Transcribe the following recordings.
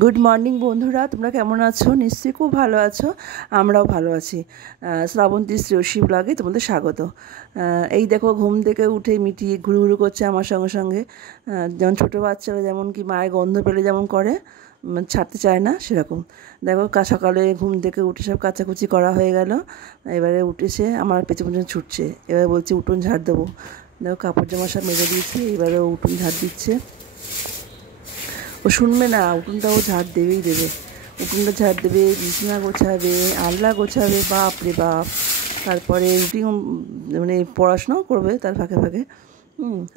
Good morning বন্ধুরা, তোমরা কেমন আছো? নিশ্চয়ই খুব ভালো আছো, আমরাও ভালো আছি। শ্রাবন্তী শ্রেয়সী ব্লগে তোমাদের স্বাগত। এই দেখো, ঘুম থেকে উঠে মিটি ঘুরু ঘুরু করছে আমার সঙ্গে সঙ্গে। যেমন ছোটো বাচ্চারা যেমন কি মায়ের গন্ধ পেলে যেমন করে, ছাড়তে চায় না, সেরকম। দেখো সকালে ঘুম থেকে উঠে সব কাচাকুচি করা হয়ে গেল। এবারে উঠেছে, আমার পেছন পেছন ছুটছে। এবার বলছি উঠোন ঝাড় দেবো। দেখো কাপড় জামা সব মেজে দিয়েছি, এবারে উঠোন ঝাড় দিচ্ছে। ও শুনবে না, উঠোনটা ও ঝাড় দেবেই দেবে। উঠোনটা ঝাড় দেবে, বিছানা গোছাবে, আলনা গোছাবে, বাপ রে বাপ। তারপরে রুটিন, মানে পড়াশোনাও করবে তার ফাঁকে ফাঁকে।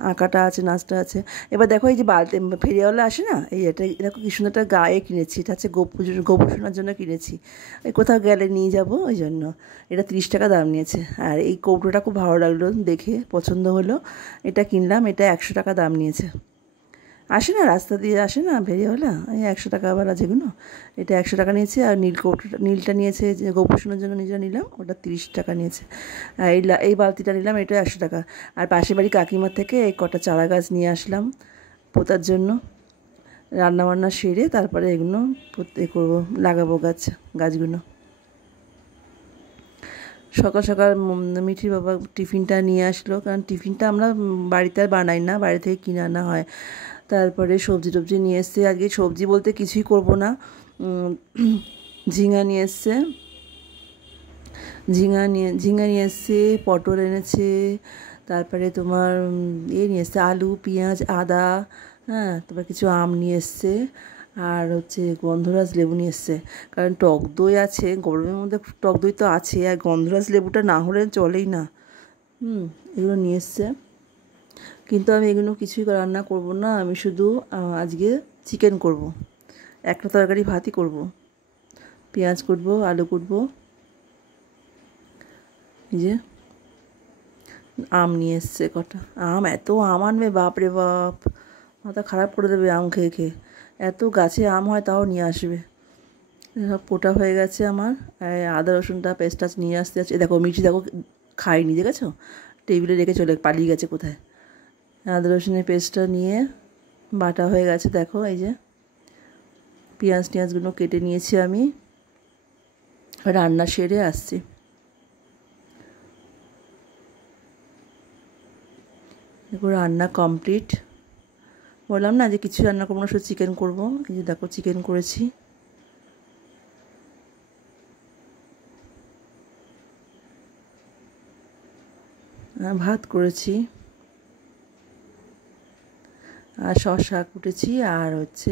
আঁকাটা আছে, নাচটা আছে। এবার দেখো, এই যে বালতি ফেরিওয়ালা আসে না, এটা দেখো কি সুন্দর একটা গায়ে কিনেছি। এটা হচ্ছে গোবর শোনার জন্য কিনেছি। এই কোথাও গেলে নিয়ে যাব, ওই জন্য। এটা 30 টাকা দাম নিয়েছে। আর এই কৌটোটা খুব ভালো লাগলো দেখে, পছন্দ হলো, এটা কিনলাম। এটা 100 টাকা দাম নিয়েছে। আসে না, রাস্তা দিয়ে আসে না ফেরিওয়ালা, এই 100 টাকা আবার যেগুলো, এটা 100 টাকা নিয়েছে। আর নীলটা নিয়েছে, যে গোপোষণের জন্য নিজে নিলাম, ওটা 30 টাকা নিয়েছে। আর এই বালতিটা নিলাম, এটা 100 টাকা। আর পাশের বাড়ি কাকিমার থেকে এই কটা চারা গাছ নিয়ে আসলাম পোতার জন্য। রান্নাবান্না সেরে তারপরে এগুলো করবো, লাগাবো গাছগুলো। সকাল সকাল মিঠির বাবা টিফিনটা নিয়ে আসলো, কারণ টিফিনটা আমরা বাড়িতে আর বানাই না, বাড়ি থেকে কিনে আনা হয়। তারপরে সবজি টবজি নিয়ে এসছে। আজকে সবজি বলতে কিছুই করব না। ঝিঙা নিয়ে এসছে, ঝিঙা নিয়ে এসছে, পটল এনেছে। তারপরে তোমার নিয়ে এসছে আলু, পেঁয়াজ, আদা, হ্যাঁ। তারপর কিছু আম নিয়ে এসছে। আর হচ্ছে গন্ধরাজ লেবু নিয়ে এসছে, কারণ টক দই আছে, গরমের মধ্যে টক দই তো আছে, আর গন্ধরাজ লেবুটা না হলে চলেই না। এগুলো নিয়ে এসছে। কিন্তু আমি এগুলো কিছুই রান্না করব না, আমি শুধু আজকে চিকেন করব। একটা তরকারি ভাতই করব, পেঁয়াজ কুটবো, আলু কুটবো। এই যে আম নিয়ে এসছে কটা। এত আম আনবে, বাপরে বাপ, মাথা খারাপ করে দেবে আম খেয়ে খেয়ে। এত গাছে আম হয়, তাও নিয়ে আসবে। সব পোটা হয়ে গেছে আমার। আদা রসুনটা পেস্টটা নিয়ে আসতে আছে। দেখো মিষ্টি, দেখো খাইনি, দেখেছো, টেবিলে রেখে পালিয়ে গেছে কোথায়। আদা রসুনের পেস্টটা নিয়ে বাটা হয়ে গেছে। দেখো এই যে পেঁয়াজগুলো কেটে নিয়েছি আমি, রান্না সেরে আসছি। দেখো রান্না কমপ্লিট। বললাম না যে কিছু রান্না করবো না, শুধু চিকেন করবো। এই যে দেখো চিকেন করেছি, ভাত করেছি, আর শসা কুটেছি, আর হচ্ছে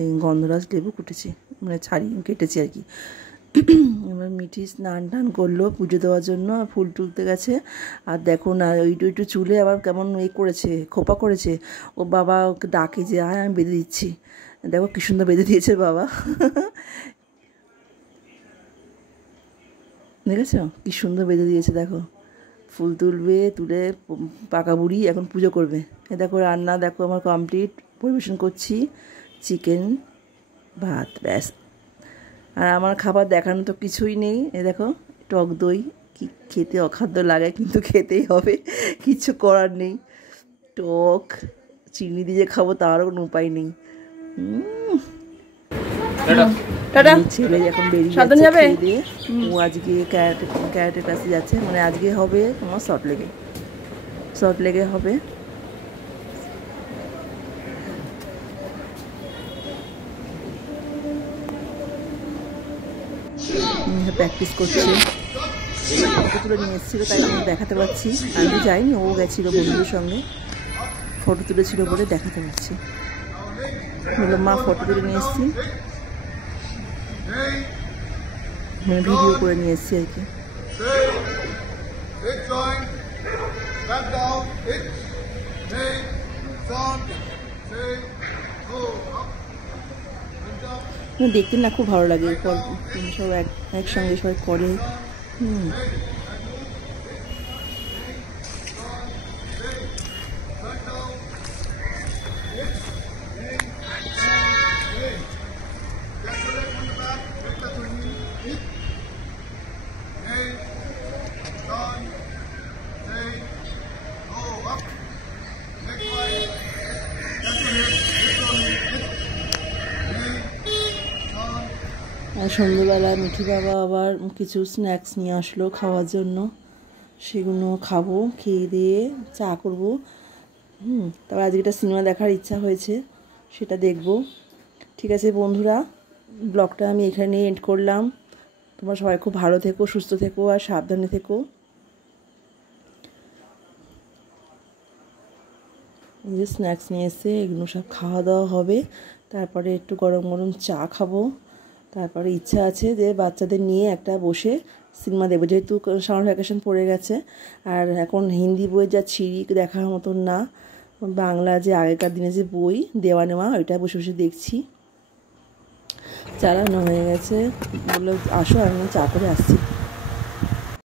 এই গন্ধরাজ লেবু কুটেছি, মানে কেটেছি আর কি। এবার মিঠি স্নান টান করলো পুজো দেওয়ার জন্য, ফুল তুলতে গেছে। আর দেখো না, ওইটু চুলে আবার কেমন করেছে, খোপা করেছে। ও বাবা ওকে ডাকে যে আয়, আমি বেঁধে দিচ্ছি। দেখো কি সুন্দর বেঁধে দিয়েছে বাবা। দেখেছো কি সুন্দর বেঁধে দিয়েছে, দেখো। ফুল তুলবে, তুলে পাকা বুড়ি এখন পুজো করবে। দেখো রান্না দেখো আমার কমপ্লিট, পরিবেশন করছি চিকেন, ভাত, ব্যাস। আর আমার খাবার দেখানো তো কিছুই নেই। দেখো টক দই, কি খেতে অখাদ্য লাগে, কিন্তু খেতেই হবে, কিছু করার নেই। টক চিনি দিয়ে খাবো, তারও কোনো উপায় নেই। ছেলে এখন বেরিয়ে যাবে, ও আজকে ক্যারাটে ক্লাসে যাচ্ছে। মানে আজকে হবে তোমার সল্টলেকে হবে। প্র্যাকটিস করছে। ফটো তুলে নিয়ে এসেছিলো, তাই আমি দেখাতে পারছি। আমি তো যাইনি, ও গেছিলো বন্ধুদের সঙ্গে, ফটো তুলেছিল বলে দেখাতে পারছি। বললো মা ফটো তুলে নিয়ে এসেছি, মানে ভিডিও করে নিয়ে এসেছি আর কি। দেখতে না খুব ভালো লাগে, সব একসঙ্গে সবাই করে। সন্ধ্যেবেলা মিঠি বাবা আবার কিছু স্ন্যাক্স নিয়ে আসলো খাওয়ার জন্য, সেগুলো খাবো, খেয়ে দিয়ে চা করবো। তারপর আজকে একটা সিনেমা দেখার ইচ্ছা হয়েছে, সেটা দেখব। ঠিক আছে বন্ধুরা, ব্লগটা আমি এখানে এন্ড করলাম। তোমরা সবাই খুব ভালো থেকো, সুস্থ থেকো আর সাবধানে থেকো। এই যে স্ন্যাক্স নিয়ে এসে এগুলো সব খাওয়া দাওয়া হবে, তারপরে একটু গরম গরম চা খাবো। তারপরে ইচ্ছা আছে যে বাচ্চাদের নিয়ে একটা বসে সিনেমা দেখবো, যেহেতু সামার ভ্যাকেশন পড়ে গেছে। আর এখন হিন্দি বই যা ছিঁড়ি দেখার মতন না, বাংলা যে আগেকার দিনে যে বই দেওয়া নেওয়া ওইটা বসে বসে দেখছি। চালানো হয়ে গেছে, বললো আসো আমি চা করে আসছি।